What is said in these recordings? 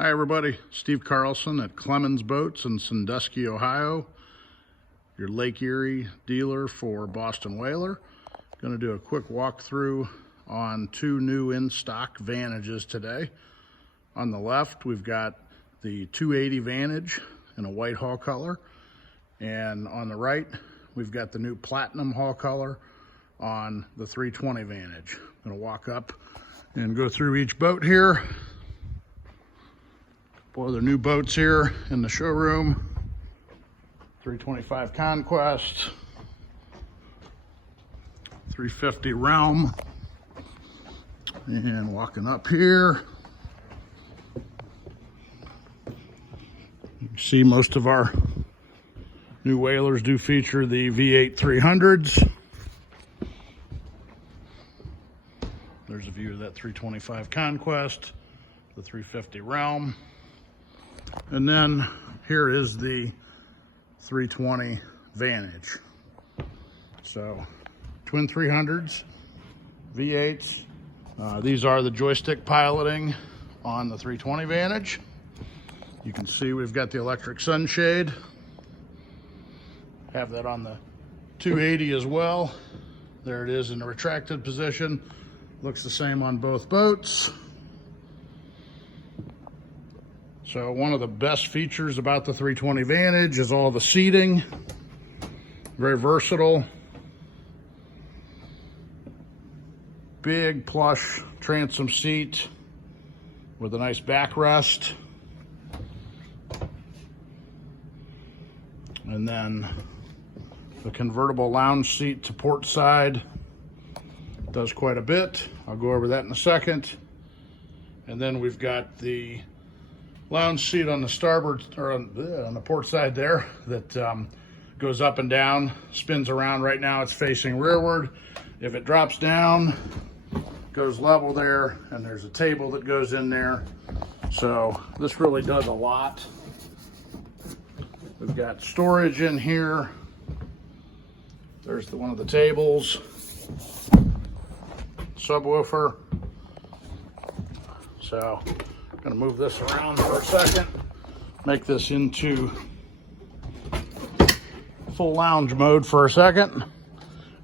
Hi everybody, Steve Carlson at Clemens Boats in Sandusky, Ohio. Your Lake Erie dealer for Boston Whaler. Going to do a quick walkthrough on two new in-stock Vantages today. On the left, we've got the 280 Vantage in a white hull color. And on the right, we've got the new platinum hull color on the 320 Vantage. I'm going to walk up and go through each boat here. Other new boats here in the showroom. 325 Conquest, 350 Realm, and walking up here, you see most of our new whalers do feature the V8 300s. There's a view of that 325 Conquest, the 350 Realm. And then here is the 320 Vantage. So twin 300s, V8s. These are the joystick piloting on the 320 Vantage. You can see we've got the electric sunshade. Have that on the 280 as well. There it is in the retracted position. Looks the same on both boats. So one of the best features about the 320 Vantage is all the seating. Very versatile. Big plush transom seat with a nice backrest. And then the convertible lounge seat to port side does quite a bit. I'll go over that in a second. And then we've got the lounge seat on the starboard, or on the port side there, that goes up and down, spins around. Right now it's facing rearward. If it drops down, goes level there, and there's a table that goes in there. So this really does a lot. We've got storage in here. There's one of the tables, subwoofer. So I'm going to move this around for a second, make this into full lounge mode for a second.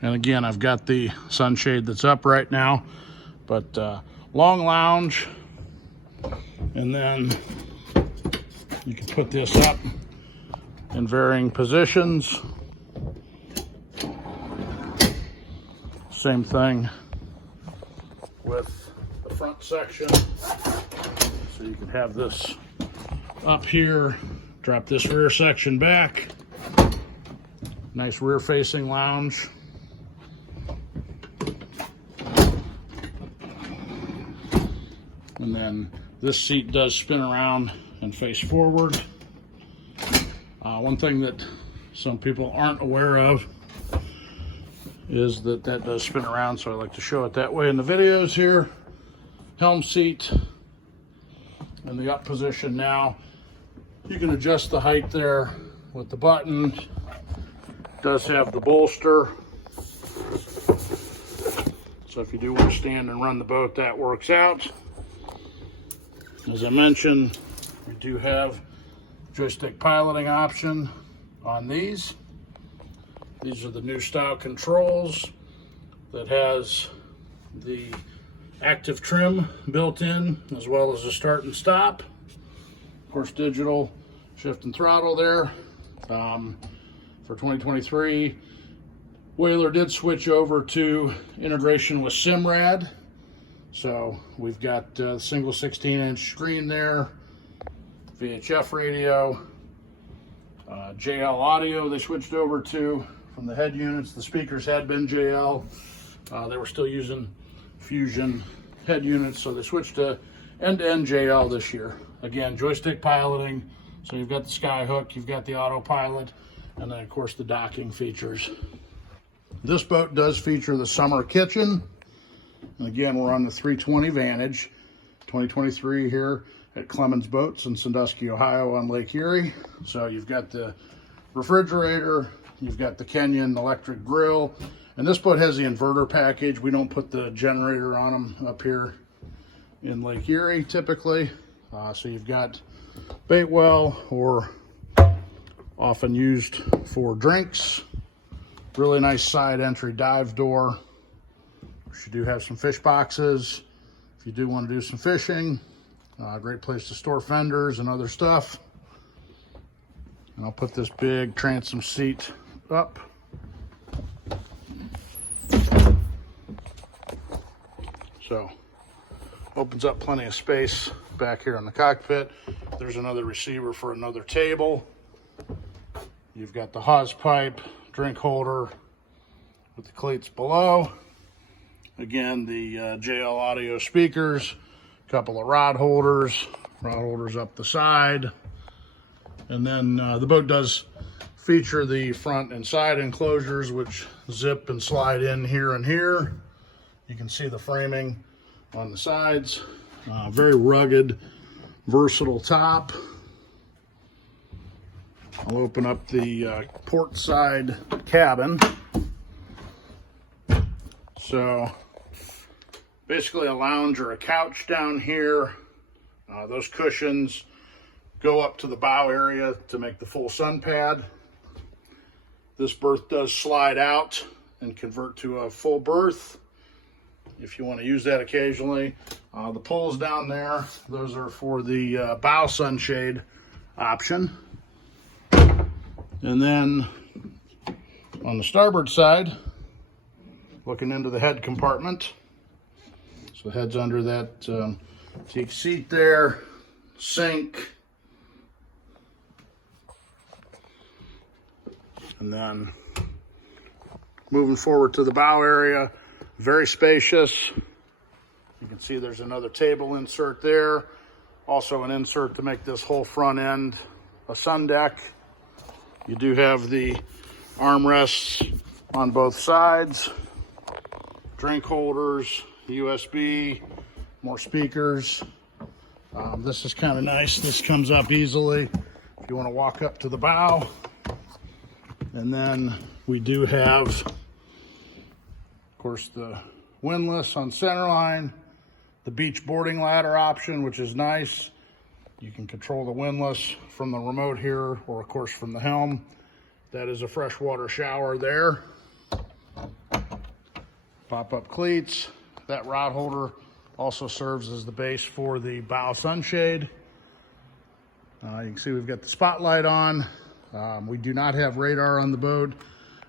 And again, I've got the sunshade that's up right now, but long lounge. And then you can put this up in varying positions. Same thing with the front section. So you can have this up here, drop this rear section back. Nice rear facing lounge. And then this seat does spin around and face forward. One thing that some people aren't aware of is that does spin around, so I like to show it that way in the videos here. Helm seat in the up position now. You can adjust the height there with the button. It does have the bolster. So if you do want to stand and run the boat, that works out. As I mentioned, we do have joystick piloting option on these. These are the new style controls that has the active trim built in, as well as a start and stop. Of course, digital shift and throttle there. For 2023, Whaler did switch over to integration with Simrad. So we've got a single 16-inch screen there, VHF radio, JL audio they switched over to from the head units. The speakers had been JL. They were still using Fusion head units, so they switched to end-to-end JL this year. Again, joystick piloting, so you've got the sky hook, you've got the autopilot, and then of course the docking features. This boat does feature the summer kitchen. And again, we're on the 320 Vantage 2023 here at Clemens Boats in Sandusky, Ohio on Lake Erie. So you've got the refrigerator, you've got the Kenyon electric grill, and this boat has the inverter package. We don't put the generator on them up here in Lake Erie typically. So you've got bait well, or often used for drinks. Really nice side entry dive door. You do have some fish boxes if you do want to do some fishing. Great place to store fenders and other stuff. And I'll put this big transom seat up. So opens up plenty of space back here in the cockpit. There's another receiver for another table. You've got the hose pipe, drink holder with the cleats below. Again, the JL audio speakers, a couple of rod holders up the side. And then the boat does feature the front and side enclosures, which zip and slide in here and here. You can see the framing on the sides. Very rugged, versatile top. I'll open up the port side cabin. So basically a lounge or a couch down here. Those cushions go up to the bow area to make the full sun pad. This berth does slide out and convert to a full berth if you want to use that occasionally. The poles down there, those are for the bow sunshade option. And then on the starboard side, looking into the head compartment. So the head's under that teak seat there, sink. And then moving forward to the bow area, very spacious. You can see there's another table insert there. Also an insert to make this whole front end a sun deck. You do have the armrests on both sides, drink holders, USB, more speakers. This is kind of nice. This comes up easily if you want to walk up to the bow. And then we do have, of course, the windlass on centerline, the beach boarding ladder option, which is nice. You can control the windlass from the remote here, or of course from the helm. That is a freshwater shower there. Pop-up cleats. That rod holder also serves as the base for the bow sunshade. You can see we've got the spotlight on. We do not have radar on the boat.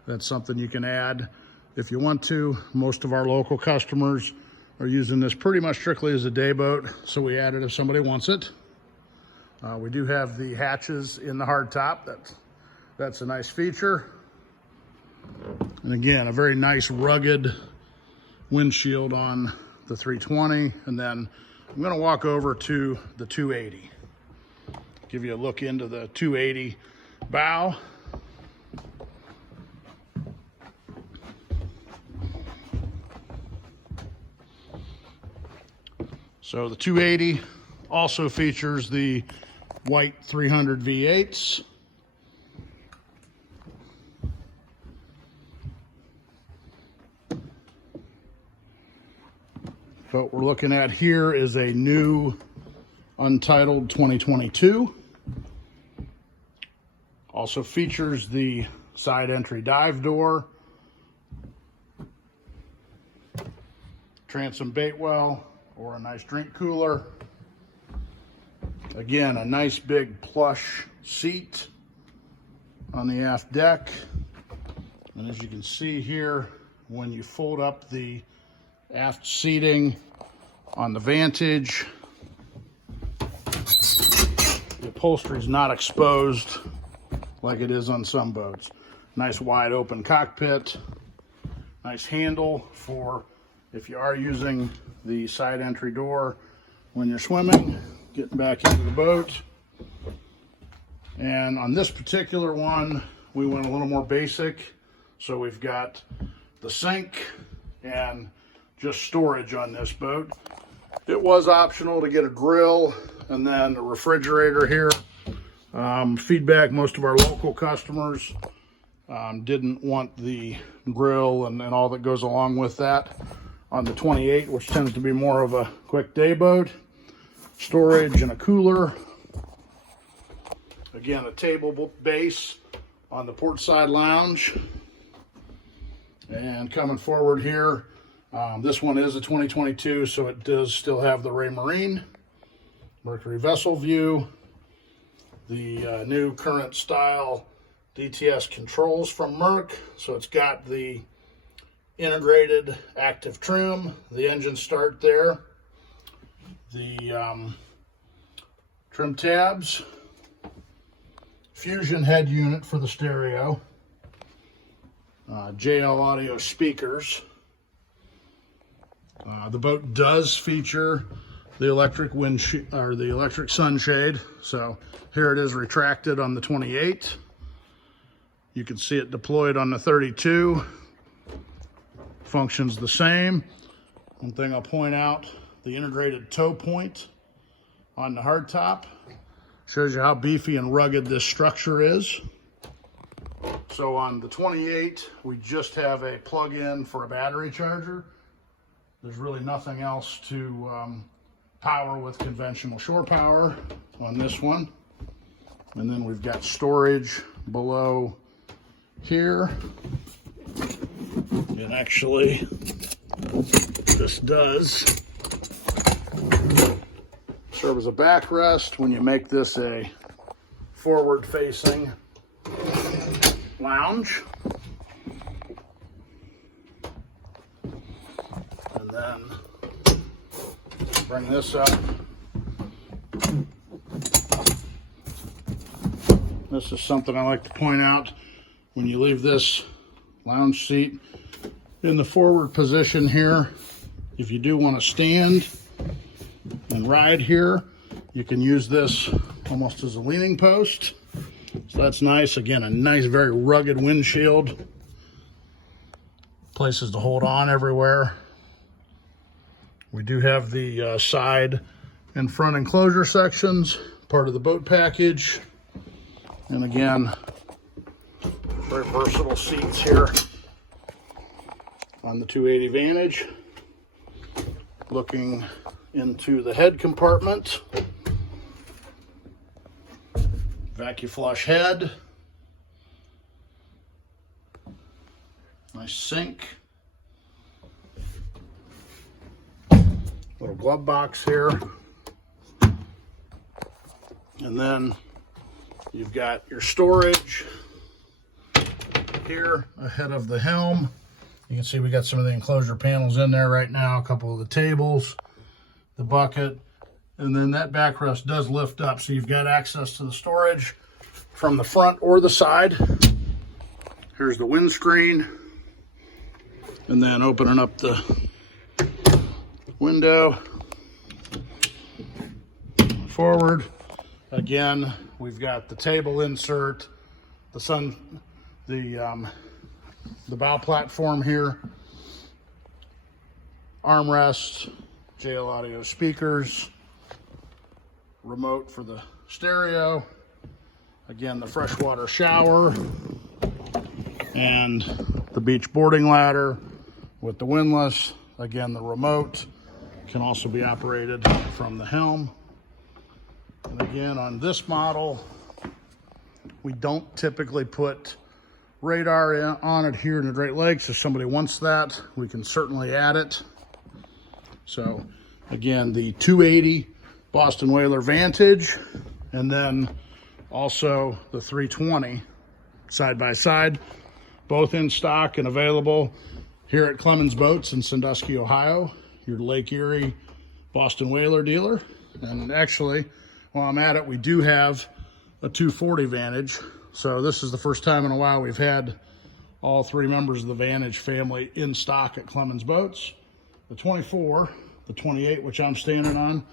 That's something you can add if you want to. Most of our local customers are using this pretty much strictly as a day boat, so we add it if somebody wants it. We do have the hatches in the hardtop. That's a nice feature. And again, a very nice rugged windshield on the 320. And then I'm going to walk over to the 280. Give you a look into the 280 bow. So the 280 also features the white 300 V8s. What we're looking at here is a new Untitled 2022. Also features the side entry dive door, transom bait well, or a nice drink cooler. Again, a nice big plush seat on the aft deck. And as you can see here, when you fold up the aft seating on the Vantage, the upholstery is not exposed like it is on some boats. Nice wide open cockpit, nice handle for if you are using the side entry door when you're swimming, getting back into the boat. And on this particular one, we went a little more basic. So we've got the sink and just storage on this boat. It was optional to get a grill and then a refrigerator here. Feedback, most of our local customers didn't want the grill and all that goes along with that on the 28, which tends to be more of a quick day boat. storage and a cooler. Again, a table base on the port side lounge. And coming forward here, this one is a 2022, so it does still have the Ray Marine Mercury vessel view, the new current style DTS controls from Merc. So it's got the integrated active trim, the engine start there, the trim tabs, Fusion head unit for the stereo, JL audio speakers. The boat does feature the electric or the electric sunshade. So here it is retracted on the 28. You can see it deployed on the 32. Functions the same. One thing I'll point out, the integrated tow point on the hardtop shows you how beefy and rugged this structure is. So on the 28, we just have a plug-in for a battery charger. There's really nothing else to power with conventional shore power on this one. And then we've got storage below here. And actually, this does serve as a backrest when you make this a forward-facing lounge. And then bring this up. This is something I like to point out. When you leave this lounge seat in the forward position here, if you do want to stand and ride here, you can use this almost as a leaning post. So that's nice. Again, a nice, very rugged windshield. Places to hold on everywhere. We do have the side and front enclosure sections, part of the boat package. And again, very versatile seats here on the 280 Vantage. Looking into the head compartment. Vacuum flush head. Nice sink. Little glove box here. And then you've got your storage here ahead of the helm. You can see we got some of the enclosure panels in there right now, a couple of the tables, the bucket, and then that backrest does lift up, so you've got access to the storage from the front or the side. Here's the windscreen, and then opening up the window forward. Again, we've got the table insert, the bow platform here, armrest, JL audio speakers, remote for the stereo, again the freshwater shower, and the beach boarding ladder with the windlass. Again, the remote can also be operated from the helm. And again, on this model, we don't typically put radar on it here in the Great Lakes. If somebody wants that, we can certainly add it. So again, the 280 Boston Whaler Vantage, and then also the 320 side by side, both in stock and available here at Clemens Boats in Sandusky, Ohio, your Lake Erie Boston Whaler dealer. And actually, while I'm at it, we do have a 240 Vantage. So this is the first time in a while we've had all three members of the Vantage family in stock at Clemens Boats. The 24, the 28, which I'm standing on,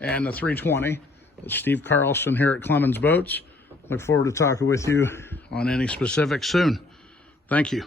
and the 320. It's Steve Carlson here at Clemens Boats. Look forward to talking with you on any specifics soon. Thank you.